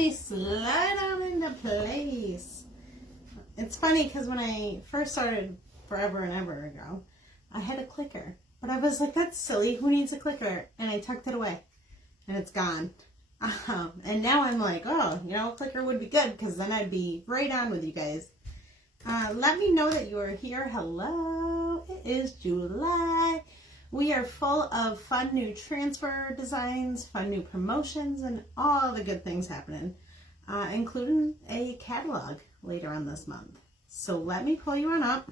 me slide on into place. It's funny because when I first started forever and ever ago, I had a clicker. But I was like, that's silly. Who needs a clicker? And I tucked it away. And it's gone. And now I'm like, oh, you know, a clicker would be good because then I'd be right on with you guys. Let me know that you are here. Hello. It is July. We are full of fun new transfer designs, fun new promotions, and all the good things happening, including a catalog later on this month. So let me pull you on up.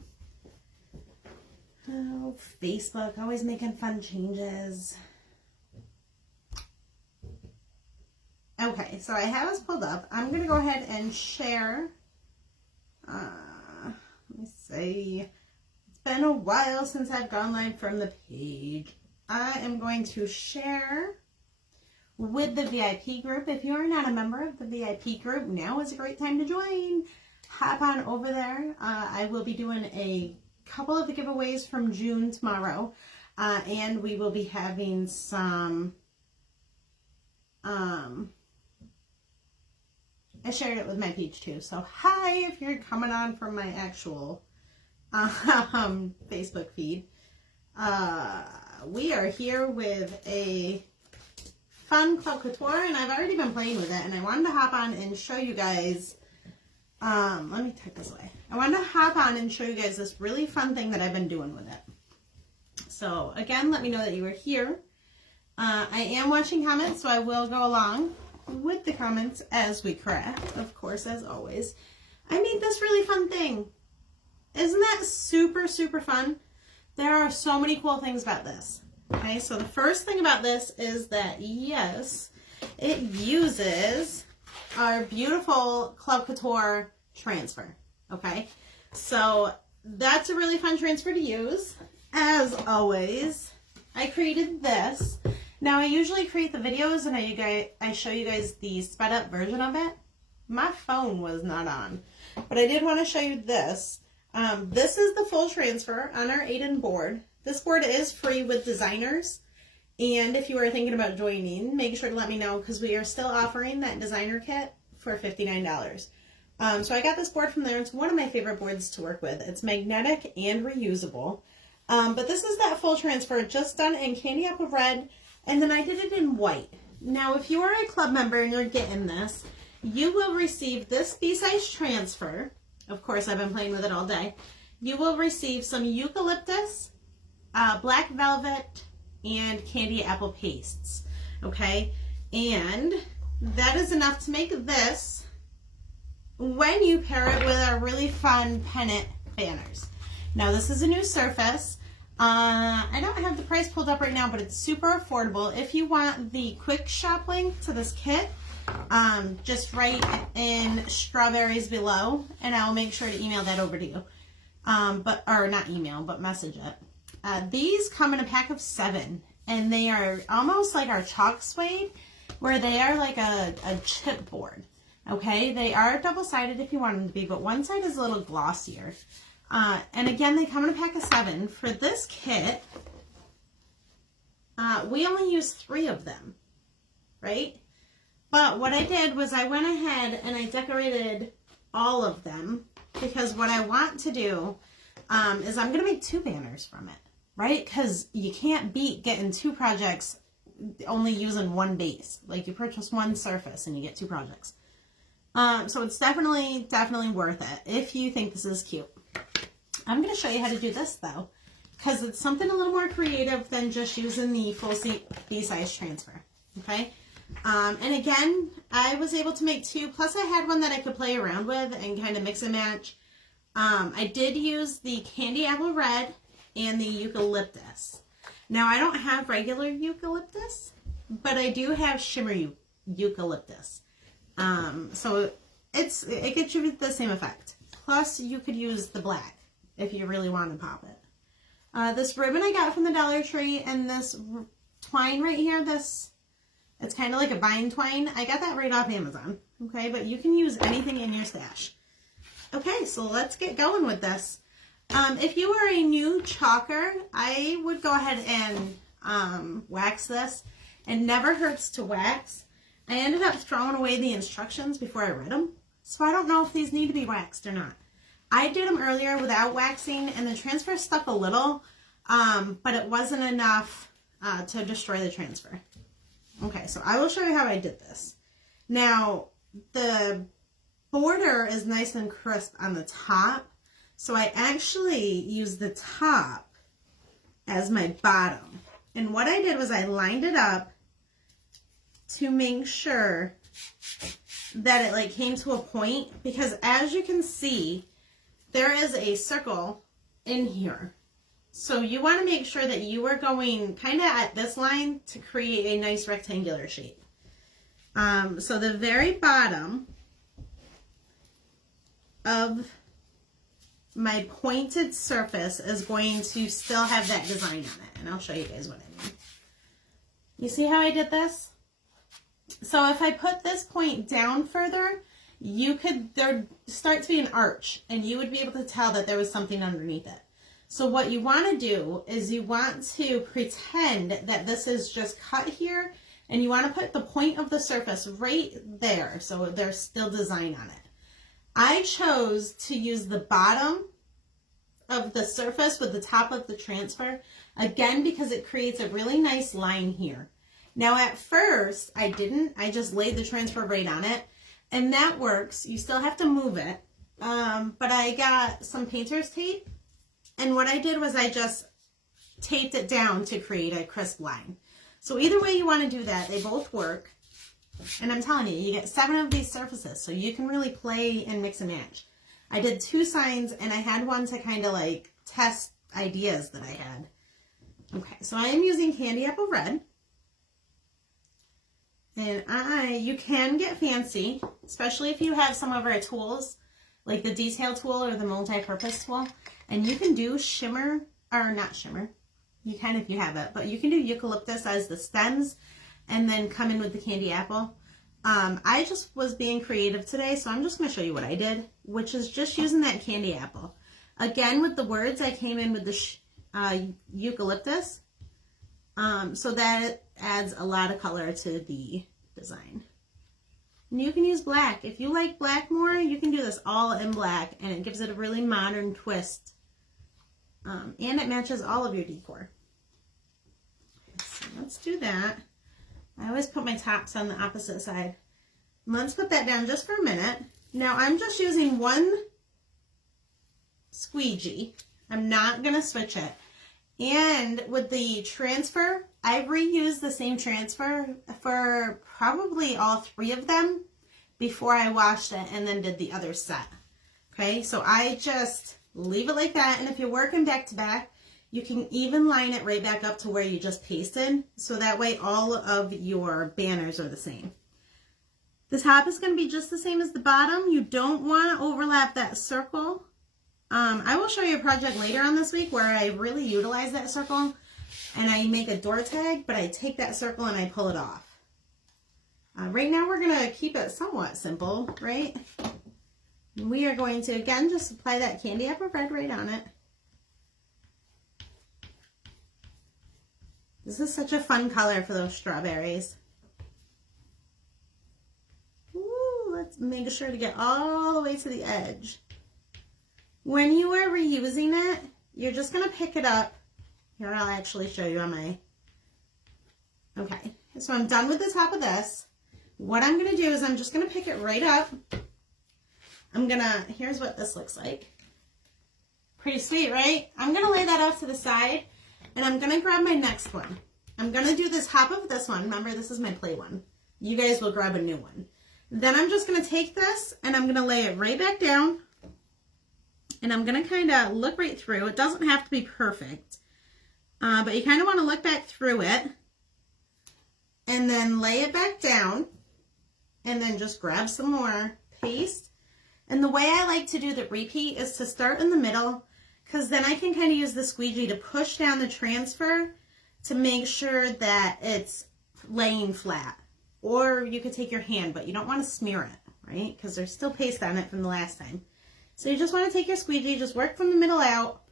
Oh, Facebook, always making fun changes. Okay, so I have us pulled up. I'm going to go ahead and share. Let me see. It's been a while since I've gone live from the page. I am going to share with the VIP group. If you are not a member of the VIP group, now is a great time to join. Hop on over there. I will be doing a couple of the giveaways from June tomorrow. And we will be having some... I shared it with my page too. So hi, if you're coming on from my actual Facebook feed. We are here with a fun Club Couture, and I've already been playing with it, and I wanted to hop on and show you guys, let me tuck this away. I wanted to hop on and show you guys this really fun thing that I've been doing with it. So again, let me know that you are here. I am watching comments, so I will go along with the comments as we craft, of course, as always. I made this really fun thing. Isn't that super, super fun? There are so many cool things about this. Okay, so the first thing about this is that, yes, it uses our beautiful Club Couture transfer. Okay, so that's a really fun transfer to use. As always, I created this. Now, I usually create the videos and I show you guys the sped up version of it. My phone was not on, but I did want to show you this. This is the full transfer on our 8-in board. This board is free with designers. And if you are thinking about joining, make sure to let me know because we are still offering that designer kit for $59. So I got this board from there. It's one of my favorite boards to work with. It's magnetic and reusable. But this is that full transfer just done in candy apple red. And then I did it in white. Now, if you are a club member and you're getting this, you will receive this B-size transfer. Of course, I've been playing with it all day. You will receive some eucalyptus, black velvet, and candy apple pastes. Okay? And that is enough to make this when you pair it with our really fun pennant banners. Now, this is a new surface. I don't have the price pulled up right now, but it's super affordable. If you want the quick shop link to this kit, just write in strawberries below, and I'll make sure to email that over to you. Or not email, but message it. These come in a pack of 7, and they are almost like our chalk suede, where they are like a chipboard. Okay, they are double-sided if you want them to be, but one side is a little glossier. And again, they come in a pack of 7. For this kit, we only use 3 of them, right? But what I did was I went ahead and I decorated all of them because what I want to do is I'm going to make 2 banners from it, right? Because you can't beat getting 2 projects only using 1 base. Like you purchase 1 surface and you get 2 projects. So it's definitely worth it if you think this is cute. I'm going to show you how to do this though, because it's something a little more creative than just using the full B-size transfer, okay? And again, I was able to make 2, plus I had one that I could play around with and kind of mix and match. I did use the candy apple red and the eucalyptus. Now, I don't have regular eucalyptus, but I do have shimmer eucalyptus. So it gets you the same effect. Plus, you could use the black if you really want to pop it. This ribbon I got from the Dollar Tree, and this twine right here, it's kind of like a vine twine. I got that right off Amazon, okay? But you can use anything in your stash. Okay, so let's get going with this. If you are a new chalker, I would go ahead and wax this. It never hurts to wax. I ended up throwing away the instructions before I read them. So I don't know if these need to be waxed or not. I did them earlier without waxing, and the transfer stuck a little, but it wasn't enough to destroy the transfer. Okay, so I will show you how I did this. Now, the border is nice and crisp on the top, so I actually used the top as my bottom. And what I did was I lined it up to make sure that it like came to a point, because as you can see, there is a circle in here. So you want to make sure that you are going kind of at this line to create a nice rectangular shape. So the very bottom of my pointed surface is going to still have that design on it. And I'll show you guys what I mean. You see how I did this? So if I put this point down further, there starts to be an arch, and you would be able to tell that there was something underneath it. So what you want to do is you want to pretend that this is just cut here, and you want to put the point of the surface right there so there's still design on it. I chose to use the bottom of the surface with the top of the transfer, again, because it creates a really nice line here. Now at first, I just laid the transfer right on it, and that works. You still have to move it, but I got some painter's tape, and what I did was I just taped it down to create a crisp line. So either way you want to do that, they both work. And I'm telling you, you get 7 of these surfaces, so you can really play and mix and match. I did 2 signs, and I had one to kind of like test ideas that I had. Okay, so I am using Candy Apple Red. And you can get fancy, especially if you have some of our tools, like the detail tool or the multi-purpose tool. And you can do shimmer, or not shimmer, you can if you have it, but you can do eucalyptus as the stems and then come in with the candy apple. I just was being creative today, so I'm just going to show you what I did, which is just using that candy apple. Again, with the words, I came in with the eucalyptus, so that adds a lot of color to the design. And you can use black. If you like black more, you can do this all in black, and it gives it a really modern twist. And it matches all of your decor. So let's do that. I always put my tops on the opposite side. Let's put that down just for a minute. Now I'm just using one squeegee. I'm not going to switch it. And with the transfer, I reused the same transfer for probably all 3 of them before I washed it and then did the other set. Okay, so I just leave it like that. And if you're working back to back, you can even line it right back up to where you just pasted. So that way all of your banners are the same. The top is going to be just the same as the bottom. You don't want to overlap that circle. I will show you a project later on this week where I really utilize that circle and I make a door tag, but I take that circle and I pull it off. Right now we're going to keep it somewhat simple, right? We are going to, again, just apply that candy apple red right on it. This is such a fun color for those strawberries. Ooh, let's make sure to get all the way to the edge. When you are reusing it, you're just going to pick it up. Here, I'll actually show you on my... Okay, so I'm done with the top of this. What I'm going to do is I'm just going to pick it right up. Here's what this looks like. Pretty sweet, right? I'm going to lay that off to the side, and I'm going to grab my next one. I'm going to do the top of this one. Remember, this is my play one. You guys will grab a new one. Then I'm just going to take this, and I'm going to lay it right back down. And I'm going to kind of look right through. It doesn't have to be perfect, but you kind of want to look back through it. And then lay it back down. And then just grab some more paste. And the way I like to do the repeat is to start in the middle, because then I can kind of use the squeegee to push down the transfer to make sure that it's laying flat. Or you could take your hand, but you don't want to smear it, right? Because there's still paste on it from the last time. So you just want to take your squeegee, just work from the middle out.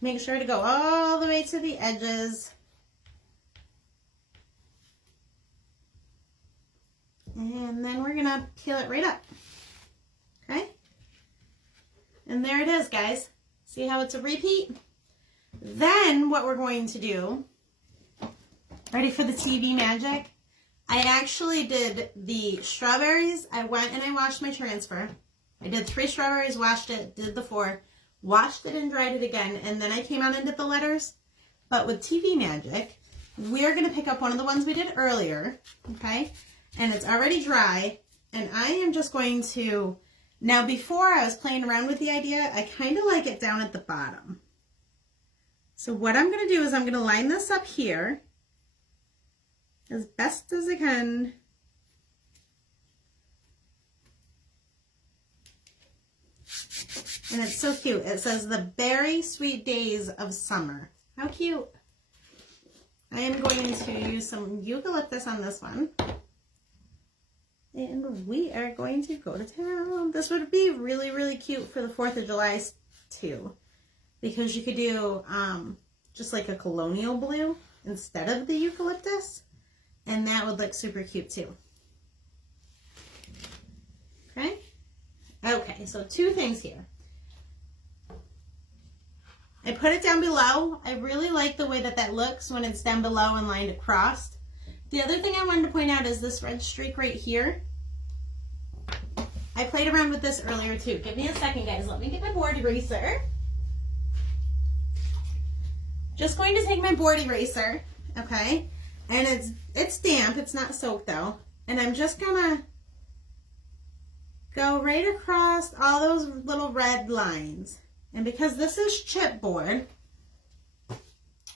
Make sure to go all the way to the edges. gonna peel it right up. Okay? And there it is, guys. See how it's a repeat? Then what we're going to do, ready for the TV magic? I actually did the strawberries. I went and I washed my transfer. I did 3 strawberries, washed it, did the 4, washed it and dried it again, and then I came out and did the letters. But with TV magic, we're going to pick up one of the ones we did earlier, okay? And it's already dry, and I am just going to, now before I was playing around with the idea, I kind of like it down at the bottom. So what I'm going to do is I'm going to line this up here as best as I can. And it's so cute. It says the berry sweet days of summer. How cute. I am going to use some eucalyptus on this one. And we are going to go to town. This would be really, really cute for the 4th of July too. Because you could do just like a colonial blue instead of the eucalyptus. And that would look super cute too. Okay? Okay, so 2 things here. I put it down below. I really like the way that that looks when it's down below and lined across. The other thing I wanted to point out is this red streak right here. I played around with this earlier too. Give me a second, guys. Let me get my board eraser. Just going to take my board eraser, okay? And it's damp. It's not soaked though. And I'm just gonna go right across all those little red lines. And because this is chipboard,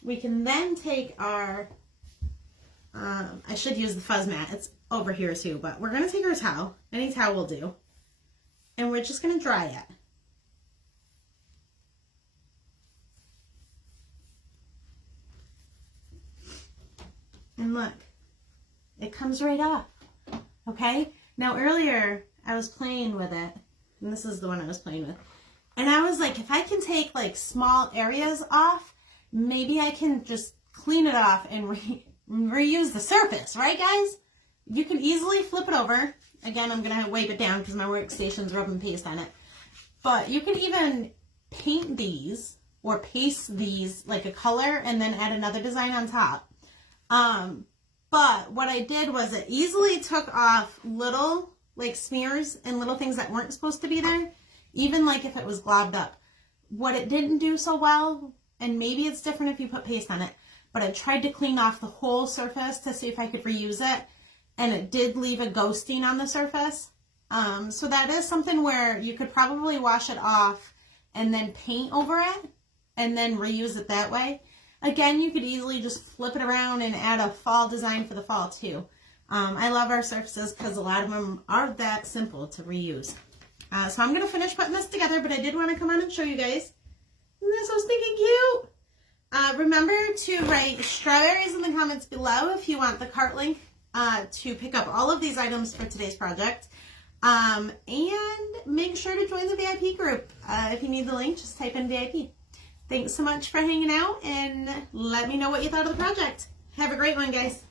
we can then take our, I should use the fuzz mat. It's over here too, but we're going to take our towel. Any towel will do. And we're just going to dry it. And look, it comes right off. Okay? Now earlier, I was playing with it. And this is the one I was playing with. And I was like, if I can take like small areas off, maybe I can just clean it off and reuse the surface, right guys? You can easily flip it over. Again, I'm going to wipe it down because my workstation's rubbing paste on it. But you can even paint these or paste these like a color and then add another design on top. But what I did was it easily took off little like smears and little things that weren't supposed to be there. Even like if it was globbed up. What it didn't do so well, and maybe it's different if you put paste on it, but I tried to clean off the whole surface to see if I could reuse it, and it did leave a ghosting on the surface. So that is something where you could probably wash it off and then paint over it, and then reuse it that way. Again, you could easily just flip it around and add a fall design for the fall too. I love our surfaces because a lot of them are that simple to reuse. So I'm going to finish putting this together, but I did want to come on and show you guys. Isn't this so stinking cute? Remember to write strawberries in the comments below if you want the cart link to pick up all of these items for today's project. And make sure to join the VIP group. If you need the link, just type in VIP. Thanks so much for hanging out, and let me know what you thought of the project. Have a great one, guys.